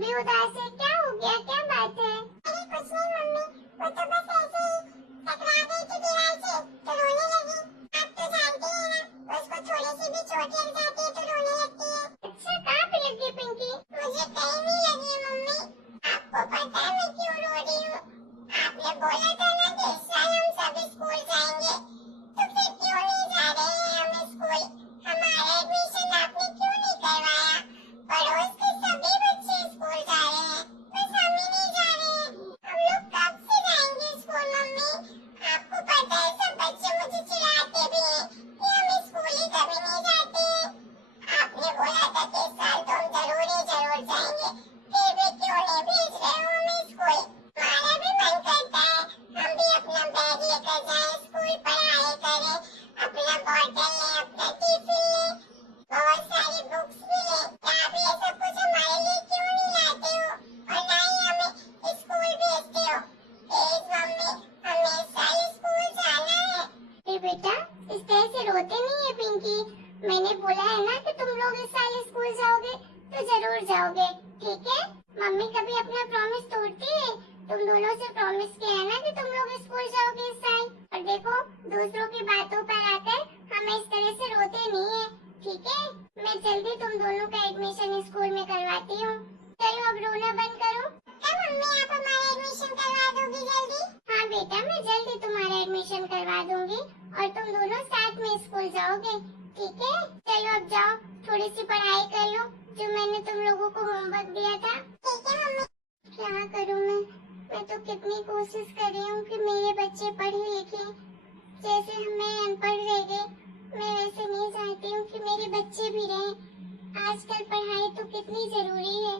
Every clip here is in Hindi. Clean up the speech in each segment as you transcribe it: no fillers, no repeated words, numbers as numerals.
भी उदास है? क्या हो गया, क्या बात है? अरे कुछ नहीं मम्मी, वो तो बस ऐसे ही टकरा गई थी दीवार से तो रोने लगी। आप तो जानती ही हैं ना, उसको थोड़ी सी भी चोट लग जाती है तो रोने लगती है। अच्छा, कहाँ पे लगी पिंकी? मुझे कहीं नहीं लगी है मम्मी। आपको पता है मैं क्यों रो रही हूँ? आपने बोला था ना कि इस साल हम सब स्कूल जाएंगे, तो फिर क्यों नहीं जा रहे हैं हम स्कूल? हमारा एडमिशन आपने क्यों नहीं करवाया? पड़ोस के सभी बच्चे स्कूल जा रहे हैं, बस हम ही नहीं जा रहे हैं। हम लोग कब से जाएंगे स्कूल मम्मी? आपको पता है सब बच्चे मुझे चिढ़ाते भी हैं कि हम स्कूल ही कभी नहीं जाते हैं। आपने बोला था कि इस साल तो हम जरूर ही जरूर जाएंगे, फिर भी क्यों नहीं भेज रहे हो हमें स्कूल? हमारा भी मन करता है हम भी अपना बैग लेकर जाएं स्कूल, पढ़ाई करें, अपना बॉटल लें, अपना टिफिन लें, बहुत सारी बुक्स भी लें। क्या आप ये सब कुछ हमारे लिए क्यों नहीं लाते हो और ना ही हमें स्कूल भेजते हो? प्लीज मम्मी, हमें इस साल स्कूल जाना है। अरे बेटा, इस तरह से रोते नहीं है पिंकी। मैंने बोला है ना कि तुम लोग इस साल स्कूल जाओगे तो जरूर जाओगे, ठीक है? मम्मी कभी अपना प्रॉमिस तोड़ती है? तुम दोनों से प्रॉमिस किया है ना कि तुम लोग स्कूल जाओगे इस साल। और देखो, दूसरों की बातों पर आकर हमें इस तरह से रोते नहीं है, ठीक है? मैं जल्दी तुम दोनों का एडमिशन स्कूल में करवाती हूँ। चलो अब रोना बंद करो। क्या मम्मी, आप हमारा एडमिशन करवा दोगी जल्दी? हाँ बेटा, मैं जल्दी तुम्हारा एडमिशन करवा दूंगी और तुम दोनों साथ में स्कूल जाओगे, ठीक है? चलो अब जाओ, थोड़ी सी पढ़ाई कर लो जो मैंने तुम लोगों को होमवर्क दिया था। ठीक है मम्मी। क्या करूँ मैं तो कितनी कोशिश कर रही हूँ कि मेरे बच्चे पढ़े लिखे। जैसे मैं अनपढ़ रह गई, मैं वैसे नहीं चाहती हूँ कि मेरे बच्चे भी रहें। आजकल पढ़ाई तो कितनी जरूरी है,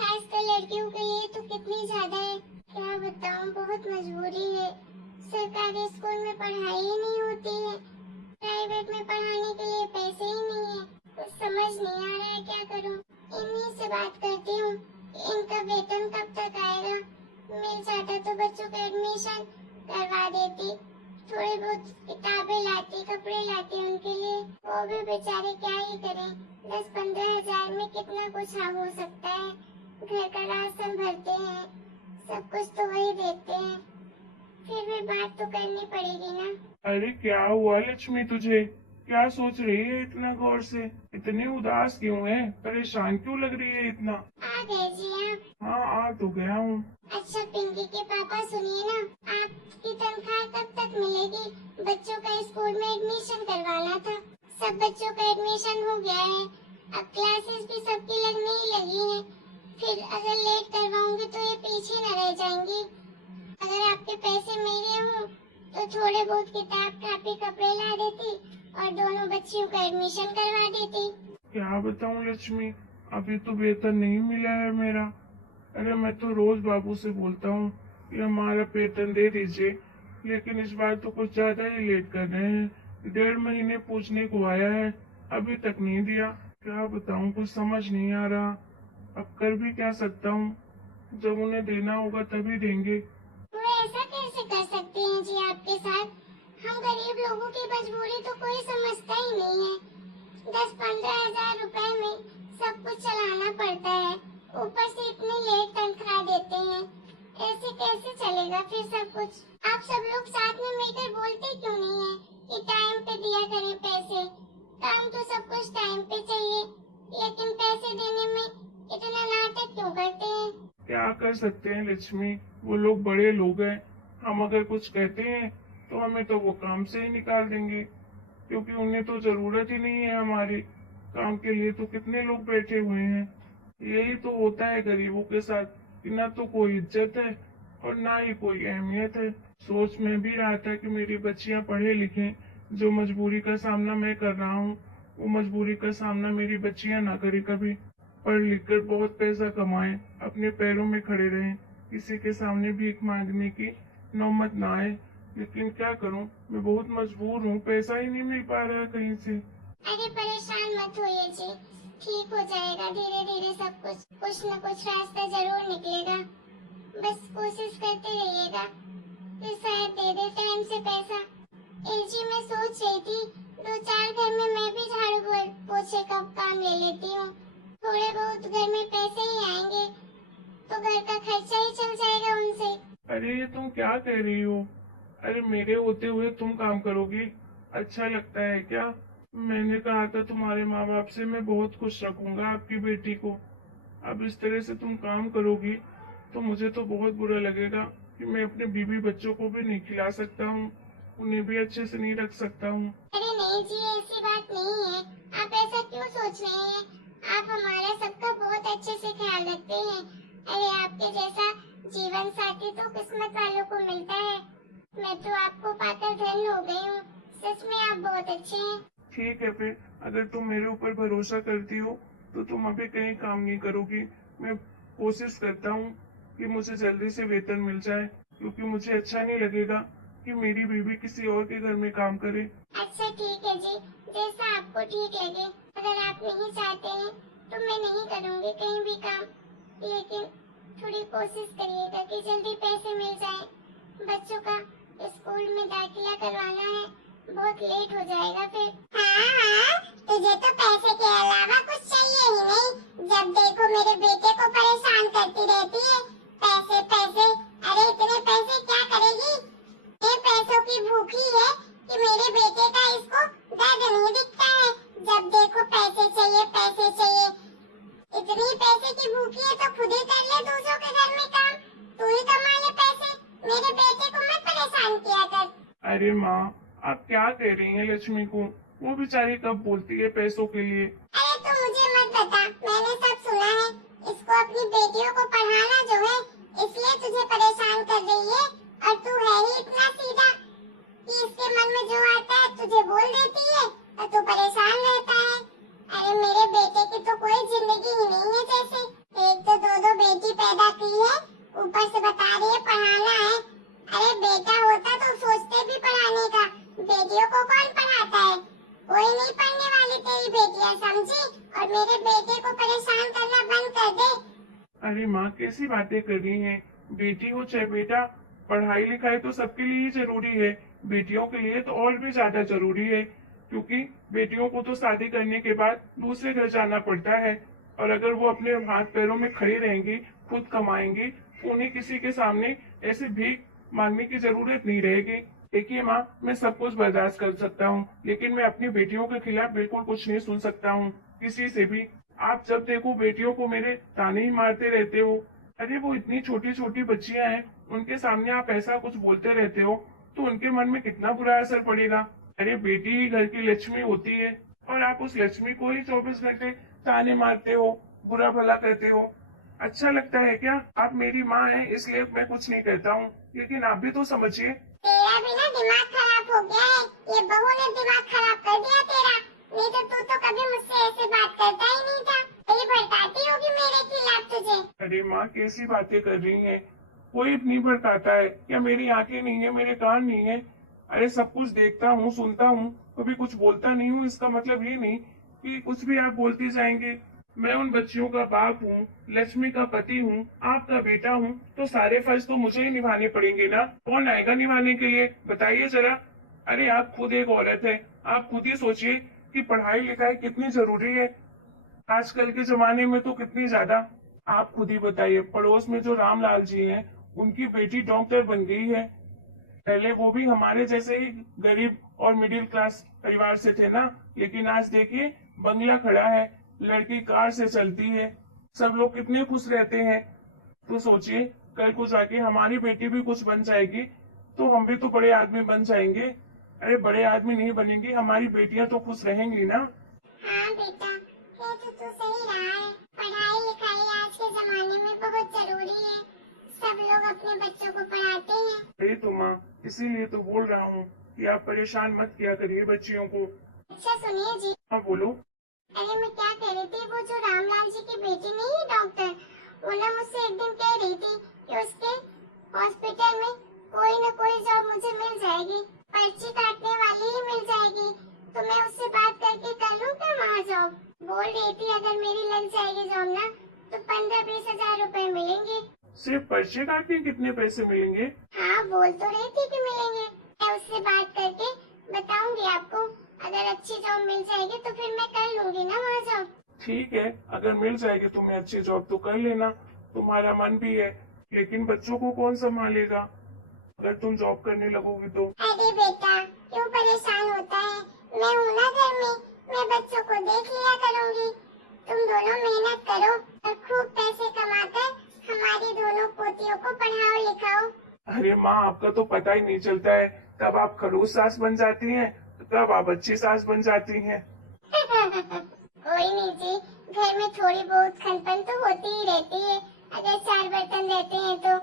खासकर लड़कियों के लिए तो कितनी ज्यादा है। क्या बताऊँ, बहुत मजबूरी है। सरकारी स्कूल में पढ़ाई ही नहीं होती है, प्राइवेट में पढ़ाने के लिए पैसे ही नहीं है। कुछ समझ नहीं आ रहा है क्या करूँ। इन्हीं से बात करती हूँ, इनका वेतन कब तक आएगा। मिल जाता तो बच्चों का एडमिशन करवा देती, थोड़ी बहुत किताबें लाती, कपड़े लाती उनके लिए। वो भी बेचारे क्या ही करें, 10-15 हजार में कितना कुछ हो सकता है। घर का राशन भरते हैं, सब कुछ तो वही देते हैं, फिर भी बात तो करनी पड़ेगी ना। अरे क्या हुआ लक्ष्मी तुझे? क्या सोच रही है इतना गौर से? इतनी उदास क्यों है? परेशान क्यों लग रही है इतना? आ गए जी आप? हाँ, आ तो गया हूँ। अच्छा पिंकी के पापा, सुनिए ना, आपकी तनख्वाह कब तक मिलेगी? बच्चों का स्कूल में एडमिशन करवाना था। सब बच्चों का एडमिशन हो गया है, अब क्लासेस भी सबकी लगने ही लगी हैं। फिर अगर लेट करवाऊंगी तो ये पीछे न रह जाएंगी। अगर आपके पैसे मेरे हों तो थोड़े बहुत किताब, कापी, कपड़े ला देती और दोनों बच्चियों का एडमिशन करवा देती। क्या बताऊँ लक्ष्मी, अभी तो वेतन नहीं मिला है मेरा। अरे मैं तो रोज बाबू से बोलता हूँ कि हमारा वेतन दे दीजिए, लेकिन इस बार तो कुछ ज्यादा ही लेट कर रहे हैं। 1.5 महीने पूछने को आया है, अभी तक नहीं दिया। क्या बताऊँ, कुछ समझ नहीं आ रहा। अब कर भी क्या सकता हूँ, जब उन्हें देना होगा तभी देंगे। वो ऐसा कैसे कर सकते हैं जी आपके साथ? हम गरीब लोगों की मजबूरी तो कोई समझता ही नहीं है। 10-15 हजार रुपए में सब कुछ चलाना पड़ता है, ऊपर से इतनी लेट तनख्वाह देते हैं। ऐसे कैसे चलेगा फिर सब कुछ? आप सब लोग साथ में मिलकर बोलते क्यों नहीं है कि टाइम पे दिया करें पैसे? काम तो सब कुछ टाइम पे चाहिए, लेकिन पैसे देने में इतना नाटक क्यों करते हैं? क्या कर सकते हैं लक्ष्मी, वो लोग बड़े लोग हैं। हम अगर कुछ कहते हैं तो हमें तो वो काम से ही निकाल देंगे, क्योंकि उन्हें तो जरूरत ही नहीं है हमारी। काम के लिए तो कितने लोग बैठे हुए हैं। यही तो होता है गरीबों के साथ, कि ना तो कोई इज्जत है और ना ही कोई अहमियत है। सोच में भी रहा था कि मेरी बच्चियां पढ़े लिखें, जो मजबूरी का सामना मैं कर रहा हूँ वो मजबूरी का सामना मेरी बच्चियां ना करें कभी। पढ़ लिख कर बहुत पैसा कमाएं, अपने पैरों में खड़े रहें, किसी के सामने भीख मांगने की नौबत ना आए। लेकिन क्या करूं, मैं बहुत मजबूर हूँ, पैसा ही नहीं मिल पा रहा है कहीं से। अरे परेशान मत होइए जी, ठीक हो जाएगा धीरे धीरे सब कुछ। कुछ न कुछ रास्ता जरूर निकलेगा, बस कोशिश करते रहिएगा, फिर शायद दे दे टाइम से पैसा। एलजी मैं सोच रही थी 2-4 घर में मैं भी झाड़ू पोछे का काम ले लेती हूँ, थोड़े बहुत घर में पैसे ही आएंगे, घर का खर्चा ही चल जाएगा उनसे। अरे ये तुम क्या कह रही हो? अरे मेरे होते हुए तुम काम करोगी? अच्छा लगता है क्या? मैंने कहा था तुम्हारे माँ बाप से मैं बहुत खुश रखूंगा आपकी बेटी को। अब इस तरह से तुम काम करोगी तो मुझे तो बहुत बुरा लगेगा कि मैं अपने बीवी बच्चों को भी नहीं खिला सकता हूँ, उन्हें भी अच्छे से नहीं रख सकता हूँ। अरे नहीं जी, ऐसी बात नहीं है। आप ऐसा क्यों सोच रहे हैं? आप हमारा सबका बहुत अच्छे से ख्याल रखते हैं। अरे आपके जैसा जीवन साथी तो किस्मत वालों को मिलता है। मैं तो आपको पाकर धन्य हो गई हूँ। सच में आप बहुत अच्छे हैं। ठीक है फिर, अगर तुम मेरे ऊपर भरोसा करती हो तो तुम अभी कहीं काम नहीं करोगी। मैं कोशिश करता हूँ कि मुझे जल्दी से वेतन मिल जाए, क्योंकि मुझे अच्छा नहीं लगेगा कि मेरी बीवी किसी और के घर में काम करे। अच्छा ठीक है जी, जैसा आपको ठीक लगे। अगर आप नहीं चाहते हैं तो मैं नहीं करूँगी कहीं भी काम, लेकिन थोड़ी कोशिश करिएगा कि जल्दी पैसे मिल जाए। बच्चों का स्कूल में दाखिला करवाना है, बहुत लेट हो जाएगा फिर। हाँ, तुझे तो पैसे के अलावा कुछ चाहिए ही नहीं। जब देखो मेरे बेटे को परेशान करती रहती है, पैसे पैसे। अरे इतने पैसे क्या करेगी? ये पैसों की भूखी है कि मेरे बेटे का इसको दर्द नहीं दिखता है। जब देखो पैसे चाहिए पैसे चाहिए। इतनी पैसे की भूखी है तो खुद ही कर ले दूसरों के घर में काम। तू ही कमा ले पैसे। मेरे बेटे को मत परेशान किया कर। अरे माँ, आप क्या कह रही हैं लक्ष्मी को? वो बेचारी कब बोलती है पैसों के लिए। अरे तू मुझे मत बता, मैंने सब सुना है। इसको अपनी बेटियों को पढ़ाना जो है, इसलिए तुझे परेशान कर रही है। और तू है ही इतना सीधा कि इसके मन में जो आता है तुझे बोल देती है और तू परेशान रहता है। अरे मेरे बेटे की तो कोई जिंदगी ही नहीं है जैसे। एक तो दो बेटी पैदा की है, ऊपर से बता रही है पढ़ाना है। अरे बेटा होता तो सोचते भी पढ़ाने का। बेटियों को कौन पढ़ाता है? कोई नहीं पढ़ने वाली तेरी बेटियां, समझी? और मेरे बेटे को परेशान करना बंद कर दे। अरे माँ, कैसी बातें कर रही हैं? बेटी हो चाहे बेटा, पढ़ाई लिखाई तो सबके लिए ही जरूरी है। बेटियों के लिए तो और भी ज्यादा जरूरी है, क्योंकि बेटियों को तो शादी करने के बाद दूसरे घर जाना पड़ता है। और अगर वो अपने हाथ पैरों में खड़ी रहेंगी, खुद कमाएंगी, तो उन्हें किसी के सामने ऐसे भीख मांगने की जरूरत नहीं रहेगी। देखिए माँ, मैं सब कुछ बर्दाश्त कर सकता हूँ, लेकिन मैं अपनी बेटियों के खिलाफ बिल्कुल कुछ नहीं सुन सकता हूँ, किसी से भी। आप जब देखो बेटियों को मेरे ताने ही मारते रहते हो। अरे वो इतनी छोटी छोटी बच्चियां हैं, उनके सामने आप ऐसा कुछ बोलते रहते हो तो उनके मन में कितना बुरा असर पड़ेगा। अरे बेटी ही घर की लक्ष्मी होती है, और आप उस लक्ष्मी को ही 24 घंटे ताने मारते हो, बुरा भला करते हो। अच्छा लगता है क्या? आप मेरी माँ हैं इसलिए मैं कुछ नहीं कहता हूँ, लेकिन आप भी तो समझिए। तेरा भी ना दिमाग खराब हो गया है। ये बहू ने दिमाग खराब कर दिया तेरा। नहीं तो तू तो कभी मुझसे ऐसे बात करता ही नहीं था। ये भड़काती होगी मेरे खिलाफ तुझे। अरे माँ, कैसी बातें कर रही हैं? कोई नहीं भड़काता है क्या? मेरी आंखें नहीं है, मेरे कान नहीं है? अरे सब कुछ देखता हूँ, सुनता हूँ, कभी कुछ बोलता नहीं हूँ। इसका मतलब ये नहीं कि कुछ भी आप बोलती जाएंगे। मैं उन बच्चियों का बाप हूँ, लक्ष्मी का पति हूँ, आपका बेटा हूँ, तो सारे फर्ज तो मुझे ही निभाने पड़ेंगे ना। कौन आएगा निभाने के लिए, बताइए जरा। अरे आप खुद एक औरत है, आप खुद ही सोचिए कि पढ़ाई लिखाई कितनी जरूरी है आजकल के जमाने में, तो कितनी ज्यादा। आप खुद ही बताइए, पड़ोस में जो रामलाल जी हैं, उनकी बेटी डॉक्टर बन गई है। पहले वो भी हमारे जैसे ही गरीब और मिडिल क्लास परिवार से थे ना, लेकिन आज देखिए बंगला खड़ा है, लड़की कार से चलती है, सब लोग कितने खुश रहते हैं। तो सोचिए, कल को जाके हमारी बेटी भी कुछ बन जाएगी तो हम भी तो बड़े आदमी बन जाएंगे। अरे बड़े आदमी नहीं बनेंगे, हमारी बेटियां तो खुश रहेंगी ना। हाँ बेटा, ये तो तू सही रहा है। पढ़ाई लिखाई आज के जमाने में बहुत जरूरी है। सब लोग अपने बच्चों को पढ़ाते हैं। अरे तो माँ, इसीलिए तो बोल रहा हूँ कि आप परेशान मत किया करिए बच्चियों को। अच्छा सुनिए जी। हाँ बोलो। अरे मैं क्या कह रही थी, वो जो रामलाल जी की बेटी नहीं है डॉक्टर, वो ना मुझसे एक दिन कह रही थी कि उसके हॉस्पिटल में कोई न कोई जॉब मुझे मिल जाएगी, पर्ची काटने वाली ही मिल जाएगी। तो मैं उससे बात करके कर लूँ क्या वहाँ जॉब? बोल रही थी अगर मेरी लग जाएगी जॉब ना तो 15-20 हजार रुपए मिलेंगे। सिर्फ पर्चे काटने कितने पैसे मिलेंगे? हाँ बोल तो रही थी कि मिलेंगे। मैं उससे बात करके बताऊंगी आपको। अगर अच्छी जॉब मिल जाएगी तो फिर मैं कर लूंगी ना वहाँ जॉब। ठीक है, अगर मिल जाएगी तुम्हें अच्छी जॉब तो कर लेना। तुम्हारा मन भी है, लेकिन बच्चों को कौन संभालेगा अगर तुम जॉब करने लगोगी तो? अरे बेटा, क्यों परेशान होता है? मैं हूँ ना घर में, मैं बच्चों को देख लिया करूँगी। तुम दोनों मेहनत करो और खूब पैसे कमाकर हमारी दोनों पोतियों को पढ़ाओ लिखाओ। अरे माँ, आपका तो पता ही नहीं चलता है, कब आप खड़ूस सास बन जाती हैं, कब आप अच्छी सास बन जाती हैं। कोई नहीं जी, घर में थोड़ी बहुत खनपन तो होती ही रहती है, अगर 4 बर्तन रहते हैं तो।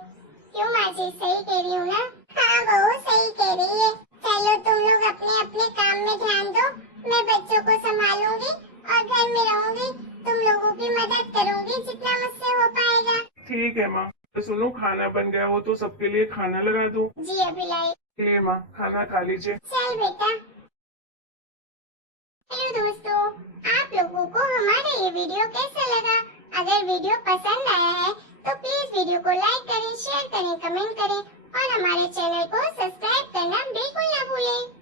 क्यों माँ जी, सही कह रही हूँ ना? हाँ बहू, सही कह रही है। चलो तुम लोग अपने अपने काम में ध्यान दो, मैं बच्चों को संभालूंगी और घर में रहूंगी, तुम लोगों की मदद करूंगी जितना मुझसे हो पाएगा। ठीक है माँ। तो सुनो, खाना बन गया हो तो सबके लिए खाना लगा दो। जी अभी लाई। ले माँ, खाना खा लीजिए। चल बेटा। हेलो दोस्तों, आप लोगों को हमारा ये वीडियो कैसा लगा? अगर वीडियो पसंद आया है तो प्लीज वीडियो को लाइक करें, शेयर करें, कमेंट करें और हमारे चैनल को सब्सक्राइब करना बिल्कुल ना भूलें।